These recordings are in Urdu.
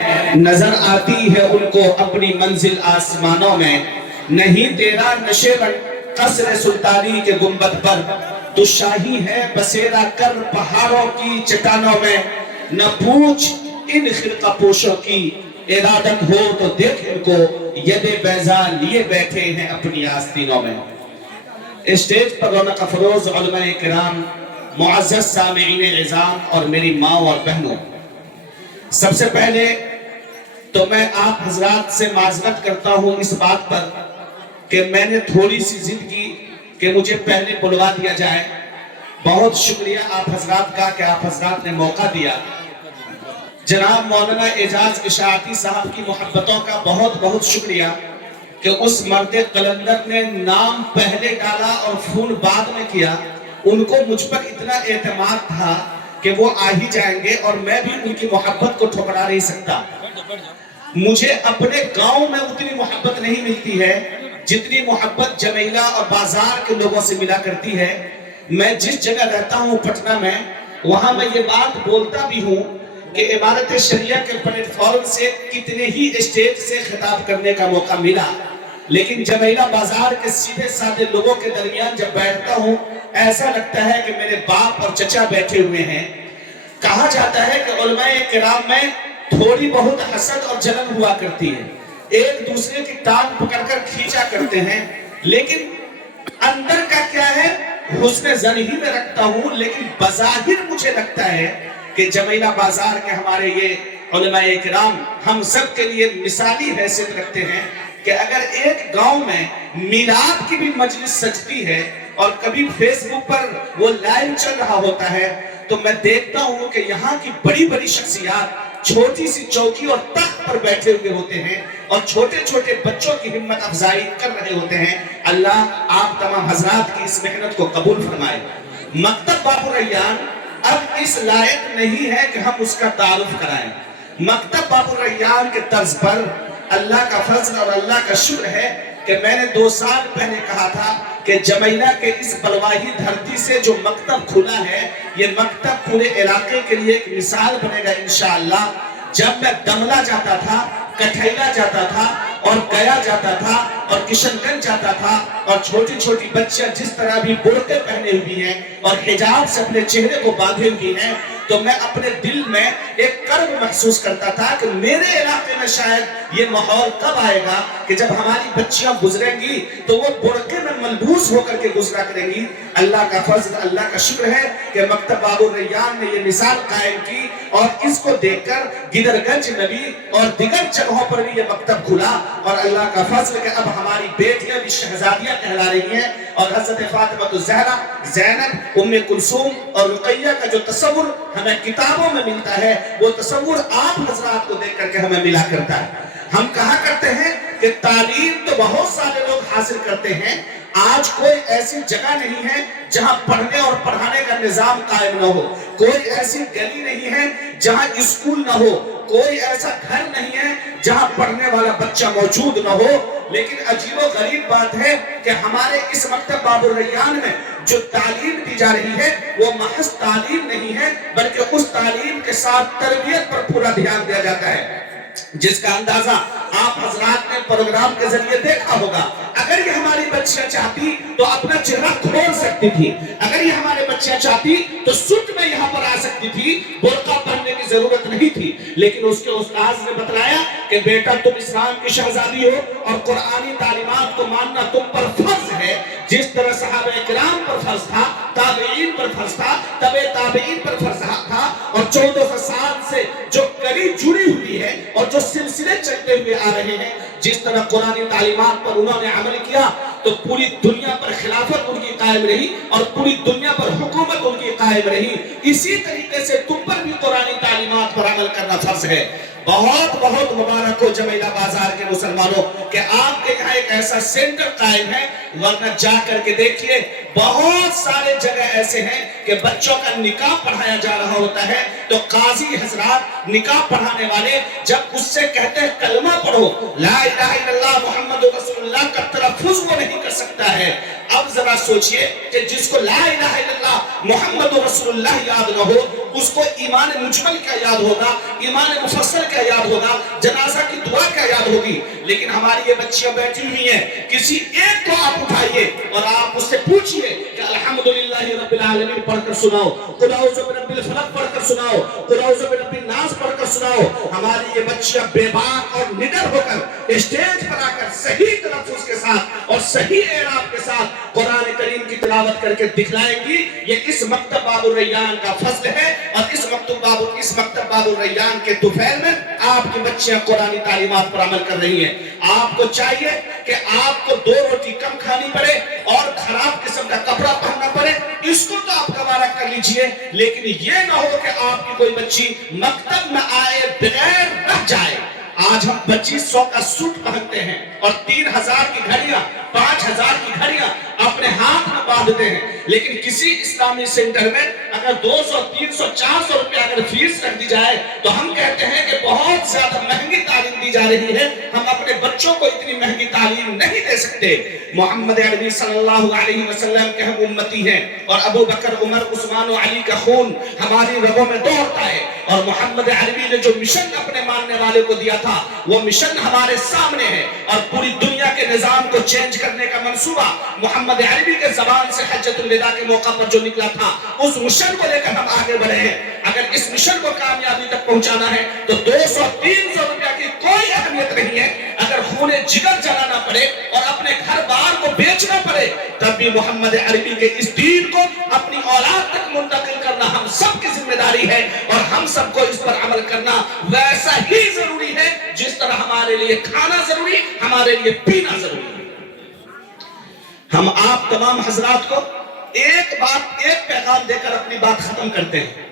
نظر آتی ہے ان کو اپنی منزل آسمانوں میں، نہیں تیرا نشیون قصر سلطانی کے گنبد پر، تو شاہی ہے بسیرا کر پہاڑوں کی چٹانوں میں، نہ پوچھ ان خرقہ پوشوں کی ارادت ہو تو دیکھ ان کو ید بیضا لیے بیٹھے ہیں اپنی آستینوں میں۔ اسٹیج پر رونق افروز علماء کرام، معزز سامعین عظام اور میری ماں اور بہنوں، سب سے پہلے تو میں آپ حضرات سے معذرت کرتا ہوں اس بات پر کہ میں نے تھوڑی سی ضد کی کہ مجھے پہلے بلوا دیا جائے۔ بہت شکریہ آپ حضرات کا کہ آپ حضرات نے موقع دیا۔ جناب مولانا اعجاز اشاعتی صاحب کی محبتوں کا بہت بہت شکریہ کہ اس مرد قلندر نے نام پہلے ڈالا اور فون بعد میں کیا۔ ان کو مجھ پر اتنا اعتماد تھا کہ وہ آ ہی جائیں گے اور میں بھی ان کی محبت کو ٹھکرا نہیں سکتا۔ مجھے اپنے گاؤں میں اتنی محبت نہیں ملتی ہے جتنی محبت جمیلہ اور بازار کے لوگوں سے ملا کرتی ہے۔ میں جس جگہ رہتا ہوں پٹنہ میں، وہاں میں یہ بات بولتا بھی ہوں کہ عمارت شریعہ کے پلیٹ فارم سے کتنے ہی اسٹیج سے خطاب کرنے کا موقع ملا، لیکن جمیلہ بازار کے سیدھے سادے لوگوں کے درمیان جب بیٹھتا ہوں ایسا لگتا ہے کہ میرے باپ اور چچا بیٹھے ہوئے ہیں۔ کہا جاتا ہے کہ علماء کرام میں تھوڑی بہت حسد اور جلن ہوا کرتی ہے، ایک دوسرے کی ٹانگ پکڑ کر کھینچا کرتے ہیں، لیکن اندر کا کیا ہے حسن ظن ہی میں رکھتا ہوں۔ لیکن بظاہر مجھے لگتا ہے کہ جمیلہ بازار کے ہمارے یہ علماء کرام ہم سب کے لیے مثالی حیثیت رکھتے ہیں کہ اگر ایک گاؤں میں میلاد کی بھی مجلس سجتی ہے اور کبھی فیس بک پر وہ لائیو چل رہا ہوتا ہے تو میں دیکھتا ہوں کہ یہاں کی بڑی بڑی شخصیات چھوٹی سی چوکی اور تخت پر بیٹھے ہوئے ہوتے ہیں اور چھوٹے چھوٹے بچوں کی ہمت افزائی کر رہے ہوتے ہیں۔ اللہ آپ تمام حضرات کی اس محنت کو قبول فرمائے۔ مکتب باب الریان اب اس لائق نہیں ہے کہ ہم اس کا تعارف کرائیں۔ مکتب باب الریان کے طرز پر اللہ کا فضل اور اللہ کا شکر ہے کہ میں نے 2 سال پہلے کہا تھا کہ جمیلہ کے اس بلواہی دھرتی سے جو مکتب کھلا ہے یہ مکتب پورے علاقے کے لیے ایک مثال بنے گا انشاءاللہ۔ جب میں دملہ جاتا تھا، کٹھیلا جاتا تھا اور گیا جاتا تھا اور کشن گنج جاتا تھا اور چھوٹی چھوٹی بچیاں جس طرح بھی برقعے پہنے ہوئی ہیں اور حجاب سے اپنے چہرے کو باندھے ہوئی ہیں تو میں اپنے دل میں ایک کرب محسوس کرتا تھا کہ میرے علاقے میں شاید یہ ماحول کب آئے گا کہ جب ہماری بچیاں گزریں گی تو وہ برقعے میں ملبوس ہو کر کے گزرا کریں گی۔ اللہ کا فضل، اللہ کا شکر ہے کہ مکتب باب الریان نے یہ مثال قائم کی اور اس کو دیکھ کر گدر گنج نبی اور دیگر جگہوں پر بھی یہ مکتب کھلا، اور اللہ کا فضل کہ اب ہماری بیٹیاں بھی شہزادیاں کہلا رہی ہیں اور حضرت فاطمہ الزہرا، زینب، ام کلثوم اور رقیہ کا جو تصور ہمیں کتابوں میں ملتا ہے وہ تصور آپ حضرات کو دیکھ کر کے ہمیں ملا کرتا ہے۔ ہم کہا کرتے ہیں کہ تعلیم تو بہت سارے لوگ حاصل کرتے ہیں، آج کوئی ایسی جگہ نہیں ہے جہاں پڑھنے اور پڑھانے کا نظام قائم نہ ہو، کوئی ایسی گلی نہیں ہے جہاں اسکول نہ ہو، کوئی ایسا گھر نہیں ہے جہاں پڑھنے والا بچہ موجود نہ ہو۔ لیکن عجیب و غریب بات ہے کہ ہمارے اس مکتب باب الریان میں جو تعلیم دی جا رہی ہے وہ محض تعلیم نہیں ہے بلکہ اس تعلیم کے ساتھ تربیت پر پورا دھیان دیا جاتا ہے، جس کا اندازہ آپ حضرات نے پروگرام کے ذریعے دیکھا ہوگا۔ اگر یہ ہماری بچیاں چاہتی تو اپنا چہرہ کھول سکتی تھی، اگر یہ ہمارے بچیاں چاہتی تو سٹ میں یہاں پر آ سکتی تھی، برقع پہننے کی ضرورت نہیں تھی، لیکن اس کے استاذ نے بتلایا کہ بیٹا تم اسلام کی شہزادی ہو اور قرآنی تعلیمات کو ماننا تم پر فرض ہے، جس طرح صحابہ کرام پر فرض تھا، تابعین پر فرض تھا، تبع تابعین پر فرض تھا، اور 1400 سال سے جو کڑی جڑی ہوئی ہے اور جو سلسلے چلتے ہوئے آ رہے ہیں، جس طرح قرآنی تعلیمات پر انہوں نے عمل کیا تو پوری دنیا پر خلافت ان کی قائم رہی اور پوری دنیا پر حکومت ان کی قائم رہی۔ اسی طریقے سے تم پر بھی قرآنی تعلیمات پر عمل کرنا فرض ہے۔ بہت بہت مبارک ہو جمیلہ بازار کے مسلمانوں کہ آپ کے یہاں ایک ایسا سینٹر قائم ہے، ورنہ جا کر کے دیکھیے بہت سارے جگہ ایسے ہیں کہ بچوں کا نکاح پڑھایا جا رہا ہوتا ہے تو قاضی حضرات نکاح پڑھانے والے جب اس سے کہتے ہیں کلمہ پڑھو لا الہ الا اللہ محمد رسول اللہ کا تلفظ وہ نہیں کر سکتا ہے، اب ذرا سوچئے کہ جس کو لا الہ الا اللہ محمد رسول اللہ یاد نہ ہو اس کو ایمان مجمل کیا یاد ہوگا، ایمان مفصل کیا یاد ہوگا، جنازہ کی دعا کیا یاد ہوگی. لیکن ہماری یہ بچیاں بیٹھی ہوئی ہیں، کسی ایک کو آپ اٹھائیے اور آپ اس سے پوچھئے کہ الحمدللہ رب العالمین پڑھ کر سناؤ، قل اعوذ برب الفلق پڑھ کر سناؤ، قل اعوذ برب الناس پڑھ کر سناؤ. ہماری یہ بچیاں بے باک اور نڈر ہو کر اسٹیج پر آ کر صحیح تلفظ کے ساتھ اور صحیح اعراب کے ساتھ قرآن کریم کی تلاوت کر کے دکھلائیں گی. یہ اس مکتب باب الریان کا فضل ہے اور اس مکتب باب الریان کے طفیل میں آپ کی بچیاں قرآنی تعلیمات پر عمل کر رہی ہیں. آپ کو چاہیے کہ آپ کو 2 روٹی کم کھانی پڑے اور خراب قسم کا کپڑا پہننا پڑے، اس کو تو آپ گوارا کر لیجئے، لیکن یہ نہ ہو کہ آپ کی کوئی بچی مکتب میں آئے بغیر رہ جائے. آج ہم 2500 کا سوٹ پہنتے ہیں اور 3000 کی گھڑیاں، 5000 کی گھڑیاں اپنے ہاتھ میں باندھتے ہیں، لیکن کسی اسلامی سینٹر میں اگر 200 300 400 روپے اگر فیس رکھ دی جائے تو ہم کہتے ہیں کہ بہت زیادہ مہنگی تعلیم دی جا رہی ہے، ہم اپنے بچوں کو اتنی مہنگی تعلیم نہیں دے سکتے. محمد عربی صلی اللہ علیہ وسلم کے ہم امتی ہیں اور ابو بکر، عمر، عثمان و علی کا خون ہماری رگوں میں دوڑتا ہے، اور محمد عربی نے جو مشن اپنے ماننے والے کو دیا تھا وہ مشن ہمارے سامنے ہے، اور پوری دنیا کے نظام کو چینج کرنے کا منصوبہ محمد عربی کے زبان سے حجۃ الوداع کے موقع پر جو نکلا تھا اس مشن کو لے کر ہم آگے بڑھے ہیں. اگر اس مشن کو کامیابی تک پہنچانا ہے تو 200 300 روپیہ کی کوئی اہمیت نہیں ہے. اگر خون جگر جلانا پڑے اور اپنے گھر بار کو بیچنا پڑے تب بھی محمد عربی کے اس دین کو اپنی اولاد تک منتقل کرنا ہم سب کی ذمہ داری ہے، اور ہم سب کو اس پر عمل کرنا ویسا ہی ضروری ہے جس طرح ہمارے لیے کھانا ضروری، ہمارے لیے پینا ضروری ہے. ہم آپ تمام حضرات کو ایک پیغام دے کر اپنی بات ختم کرتے ہیں.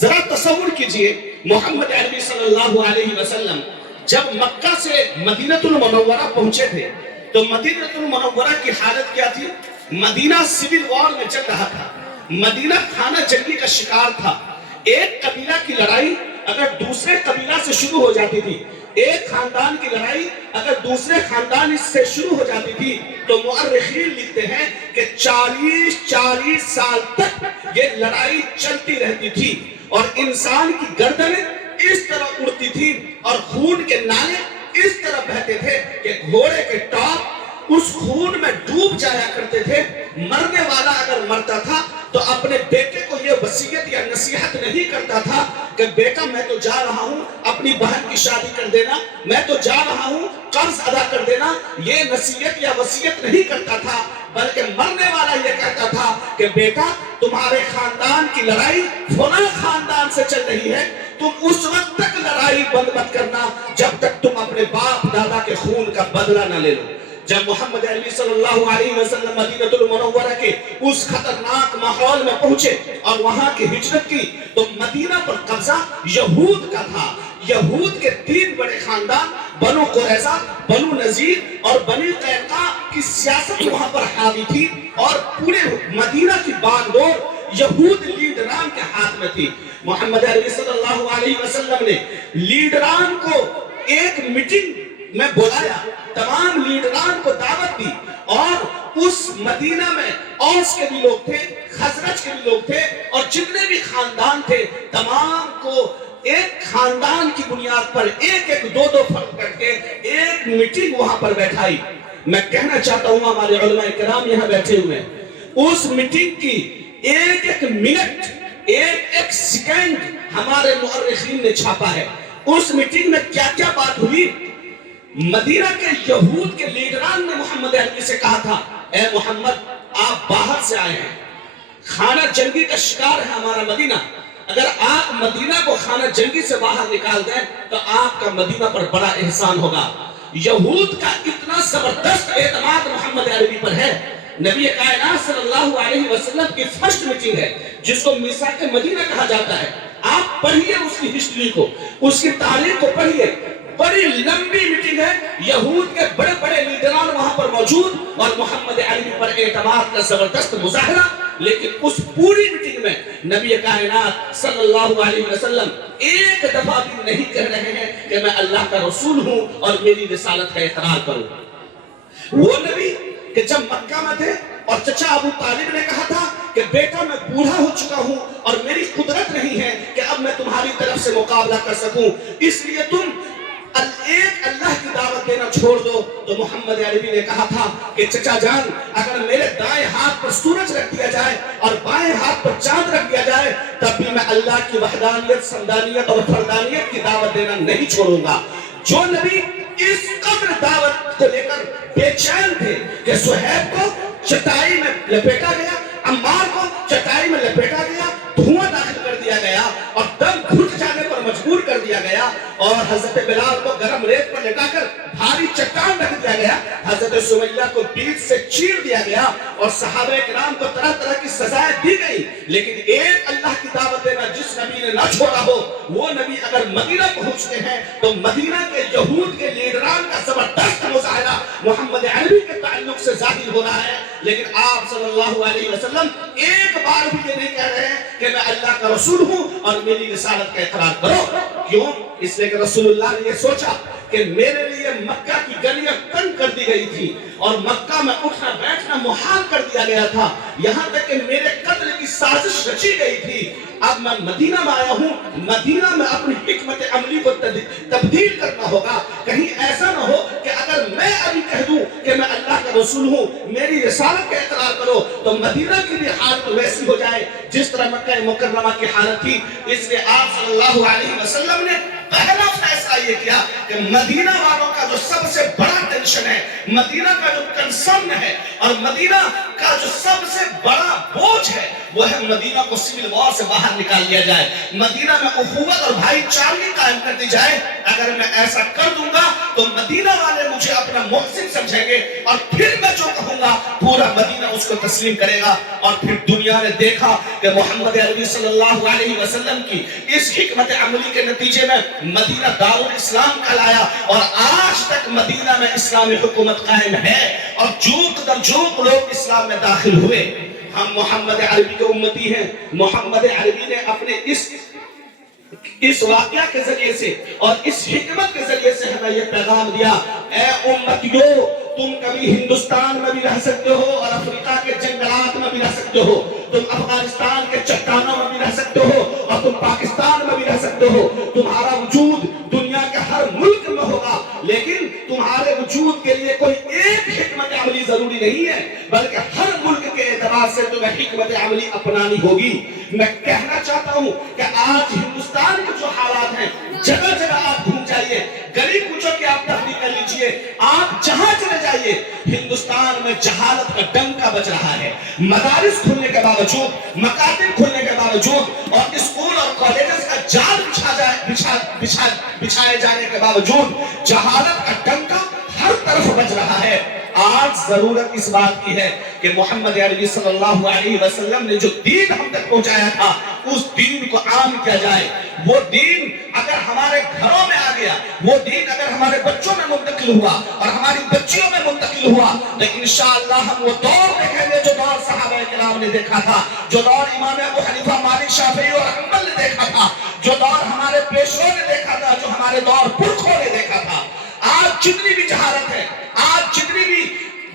ذرا تصور کیجئے محمد عربی صلی اللہ علیہ وسلم جب مکہ سے مدینہ المنورہ پہنچے تھے تو مدینہ المنورہ کی حالت کیا تھی؟ مدینہ سیول وار میں چل رہا تھا، مدینہ خانہ جنگی کا شکار تھا. ایک قبیلہ کی لڑائی اگر دوسرے قبیلہ سے شروع ہو جاتی تھی، ایک خاندان کی لڑائی اگر دوسرے خاندان سے شروع ہو جاتی تھی تو مؤرخین لکھتے ہیں کہ 40 سال تک یہ لڑائی چلتی رہتی تھی، اور انسان کی گردنیں اس طرح اڑتی تھی اور خون کے نالے اس طرح بہتے تھے کہ گھوڑے کے ٹاپ اس خون میں ڈوب جایا کرتے تھے. مرنے والا اگر مرتا تھا تو اپنے بیٹے کو یہ وصیت یا نصیحت نہیں کرتا تھا کہ بیٹا میں تو جا رہا ہوں اپنی بہن کی شادی کر دینا، میں تو جا رہا ہوں قرض ادا کر دینا، یہ نصیحت یا وصیت نہیں کرتا تھا، بلکہ مرنے والا یہ کہتا تھا کہ بیٹا تمہارے خاندان کی لڑائی فلاں خاندان سے چل رہی ہے، تم اس وقت تک لڑائی بند مت کرنا جب تک تم اپنے باپ دادا کے خون کا بدلہ نہ لے لو. جب محمد عربی صلی اللہ علیہ وسلم مدینہ المنورہ کے اس خطرناک ماحول میں پہنچے اور وہاں کی ہجرت کی تو مدینہ پر قبضہ یہود کا تھا. یہود کے 3 بڑے خاندان بنو قریظہ، بنو نذیر اور بنی قینقاع کی سیاست وہاں پر حاوی تھی، اور پورے مدینہ کی باغڈور یہود لیڈران کے ہاتھ میں تھی. محمد عربی صلی اللہ علیہ وسلم نے لیڈران کو ایک میٹنگ میں بلایا، تمام لیڈران کو دعوت دی، اور اس مدینہ میں اوس کے بھی لوگ تھے، خزرج کے بھی لوگ تھے، اور جتنے بھی خاندان تھے تمام کو ایک خاندان کی بنیاد پر ایک 2 فرد کر کے ایک میٹنگ وہاں پر بیٹھائی. میں کہنا چاہتا ہوں ہمارے علماء کرام یہاں بیٹھے ہوئے ہیں، اس میٹنگ کی ایک منٹ، ایک سیکنڈ ہمارے مؤرخین نے چھاپا ہے. اس میٹنگ میں کیا کیا بات ہوئی؟ مدینہ کے یہود کے لیڈران نے محمد عربی سے کہا تھا، اے محمد آپ باہر سے آئے ہیں، خانہ جنگی کا شکار ہے ہمارا مدینہ، اگر آپ مدینہ کو خانہ جنگی سے باہر نکال دیں تو آپ کا مدینہ پر بڑا احسان ہوگا. یہود کا اتنا زبردست اعتماد محمد عربی پر ہے. نبی کائنات صلی اللہ علیہ وسلم کی فرسٹ میٹنگ ہے جس کو میثاق مدینہ کہا جاتا ہے. آپ پڑھیے اس کی ہسٹری کو، اس کی تاریخ کو پڑھیے، بڑی لمبی میٹنگ ہے، یہود کے بڑے بڑے لیڈران وہاں پر موجود اور محمد عربی پر اعتماد کا زبردست مظاہرہ. لیکن اس پوری میٹنگ میں نبی کائنات صلی اللہ علیہ وسلم ایک دفعہ بھی نہیں کہہ رہے ہیں کہ میں اللہ کا رسول ہوں اور میری رسالت کا اقرار کروں. وہ نبی کہ جب مکہ میں تھے اور چچا ابو طالب نے کہا تھا کہ بیٹا میں بوڑھا ہو چکا ہوں اور میری قدرت نہیں ہے کہ اب میں تمہاری طرف سے مقابلہ کر سکوں، اس لیے تم ایک اللہ کی دعوت دینا چھوڑ دو۔ تو محمد عربی نے کہا تھا کہ چچا جان اگر میرے دائیں ہاتھ پر سورج رکھ دیا جائے اور بائیں ہاتھ پر چاند رکھ دیا جائے تب بھی میں اللہ کی وحدانیت، سمدانیت اور فردانیت کی دعوت دینا نہیں چھوڑوں گا۔ جو نبی اس قدر دعوت کو لے کر بے چین تھے کہ صہیب کو چٹائی میں لپیٹا گیا، عمار کو چٹائی میں لپیٹا گیا، دھواں داخل کر دیا گیا اور دم گھٹ جانے پر مجبور کر دیا گیا، اور حضرت بلال کو گرم ریت پر لٹا کر بھاری چٹان رکھ دیا گیا، حضرت سمیہ کو بیچ سے چیر دیا گیا اور صحابہ کرام کو طرح طرح کی سزائیں دی گئی، لیکن ایک اللہ کی دعوت دینا جس نبی نے نہ چھوڑا ہو وہ نبی اگر مدینہ پہنچتے ہیں تو مدینہ کے یہود کے لیڈران کا زبردست مظاہرہ محمد عربی کے تعلق سے ظاہر ہو رہا ہے، لیکن آپ صلی اللہ علیہ وسلم ایک بار بھی یہ نہیں کہہ رہے ہیں کہ میں اللہ کا رسول ہوں اور میری رسالت کا اقرار کرو۔ کیوں؟ اس لیے کہ رسول اللہ نے یہ سوچا کہ میرے لیے مکہ کی گلیاں تنگ کر دی گئی تھی اور مکہ میں اٹھنا بیٹھنا محال کر دیا گیا تھا، یہاں تک کہ میرے قتل کی سازش رچی گئی تھی۔ اب میں مدینہ میں آیا ہوں، مدینہ میں اپنی حکمت عملی کو تبدیل کرنا ہوگا، کہیں ایسا نہ ہو کہ اگر میں ابھی کہہ دوں کہ میں اللہ کا رسول ہوں، میری رسالت کا اقرار کرو تو مدینہ کی بھی حالت ویسی ہو جائے جس طرح مکہ مکرمہ کی حالت تھی۔ اس لیے آپ صلی اللہ علیہ وسلم نے پہلا فیصلہ یہ کیا کہ مدینہ والوں کا جو سب سے بڑا ٹینشن ہے، مدینہ کا جو کنسرن ہے اور مدینہ کا جو سب سے بڑا بوجھ ہے وہ ہے مدینہ کو سول وار سے باہر نکال لیا جائے، مدینہ میں اخوت اور بھائی چارگی قائم کر دی جائے۔ اگر میں ایسا کر دوں گا تو مدینہ والے مجھے اپنا محسن سمجھیں گے اور پھر میں جو کہوں گا پورا مدینہ اس کو تسلیم کرے گا۔ اور پھر دنیا نے دیکھا کہ محمد عربی صلی اللہ علیہ وسلم کی اس حکمت عملی کے نتیجے میں مدینہ دارالاسلام کہلایا اور آج تک مدینہ میں اسلامی حکومت قائم ہے اور جوق در جوق لوگ اسلام میں داخل ہوئے۔ ہم محمد عربی کے امتی ہیں۔ محمد عربی نے اپنے اس واقعہ کے ذریعے سے اور اس حکمت کے ذریعے سے ہمیں یہ پیغام دیا، اے امتیو تم کبھی ہندوستان میں بھی رہ سکتے ہو اور افریقہ کے جنگلات میں بھی رہ سکتے ہو، تم افغانستان کے چٹانوں میں بھی رہ سکتے ہو اور تم پاکستان میں بھی رہ سکتے ہو، تمہارا وجود دنیا کے ہر ملک میں ہوگا، لیکن تمہارے وجود کے لیے کوئی ایک حکمت عملی ضروری نہیں ہے بلکہ ہر ملک کے اعتبار سے تمہیں حکمت عملی اپنانی ہوگی۔ میں کہنا چاہتا ہوں کہ آج ہندوستان کے جو حالات ہیں، جگہ جگہ آپ گھوم جائیے، گلی کوچوں کی آپ تحقیق کر لیجئے، آپ جہاں چلے جائیے ہندوستان میں جہالت کا ڈنکا بج رہا ہے۔ مدارس کھلنے کے باوجود، مکاتب کھلنے کے باوجود اور اسکول اور کالجز کا جال بچھائے جانے کے باوجود جہالت کا ڈنکا ہر طرف بج رہا ہے۔ آج ضرورت اس بات کی ہے کہ محمد عربی صلی اللہ علیہ وسلم نے جو دین ہم تک پہنچایا تھا اس دین کو عام کیا جائے۔ وہ دین اگر ہمارے گھروں میں آ گیا، وہ دین اگر ہمارے بچوں میں منتقل ہوا اور ہماری بچیوں میں منتقل ہوا تو انشاءاللہ ہم وہ دور دیکھیں گے جو دور صحابہ کرام نے دیکھا تھا، جو دور امام ابو حنیفہ، مالک، شافعی اور حنبل نے دیکھا تھا، جو دور ہمارے پیشوں نے دیکھا تھا، جو ہمارے دور پرکھوں نے دیکھا تھا۔ آج جتنی بھی جہالت ہے، آج جتنی بھی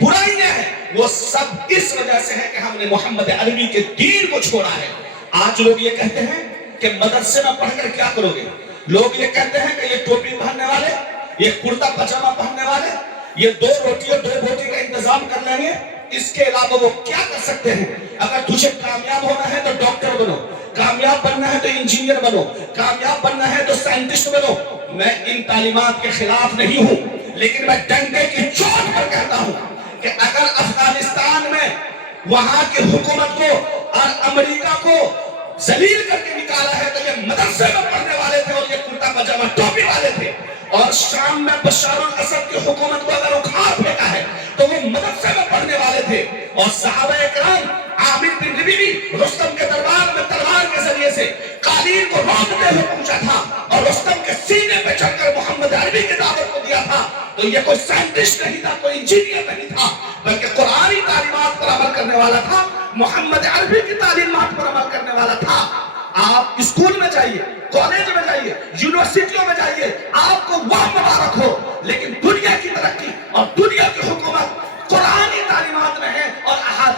برائیاں ہیں، وہ سب اس وجہ سے ہے کہ ہم نے محمد عربی کے دین کو چھوڑا ہے۔ آج لوگ یہ کہتے ہیں کہ مدرسے میں پڑھ کر کیا کرو گے؟ لوگ یہ کہتے ہیں کہ یہ ٹوپی پہننے والے، یہ کرتا پاجامہ پہننے والے، یہ 2 روٹی اور 2 بوٹی کا انتظام کر لیں گے، اس کے علاوہ وہ کیا کر سکتے ہیں؟ اگر تجھے کامیاب ہونا ہے تو ڈاکٹر بنو، کامیاب بننا ہے تو انجینئر بنو، کامیاب بننا ہے تو سائنٹسٹ بنو۔ میں ان تعلیمات کے خلاف نہیں ہوں، لیکن میں ڈنڈے کی چوٹ پر کہتا ہوں کہ اگر افغانستان میں وہاں کی حکومت کو اور امریکہ کو ذلیل کر کے نکالا ہے تو یہ مدرسے میں پڑھنے والے تھے اور یہ کرتا پاجامہ ٹوپی والے تھے، اور شام میں بشار الاسد کی حکومت کو اگر اکھاڑ پھینکا ہے تو وہ مدرسے میں پڑھنے والے تھے۔ اور صحابہ کرام عامر بن ربیعی رستم کے دربار میں تلوار کے ذریعے سے قالین کو روکتے ہوئے پہنچا تھا اور رستم کے سینے پہ چڑھ کر محمد عربی کی دعوت کو دیا تھا۔ تو یہ کوئی سائنٹسٹ نہیں تھا، کوئی انجینئر نہیں تھا، بلکہ قرآنی تعلیمات پر عمل کرنے والا تھا، محمد عربی کی تعلیمات پر عمل کرنے والا تھا۔ آپ اسکول میں جائیے، کالج میں جائیے، یونیورسٹیوں میں جائیے، آپ کو وہ مبارک ہو، لیکن دنیا کی ترقی اور دنیا کی حکومت قرآنی تعلیمات میں ہے اور احادیث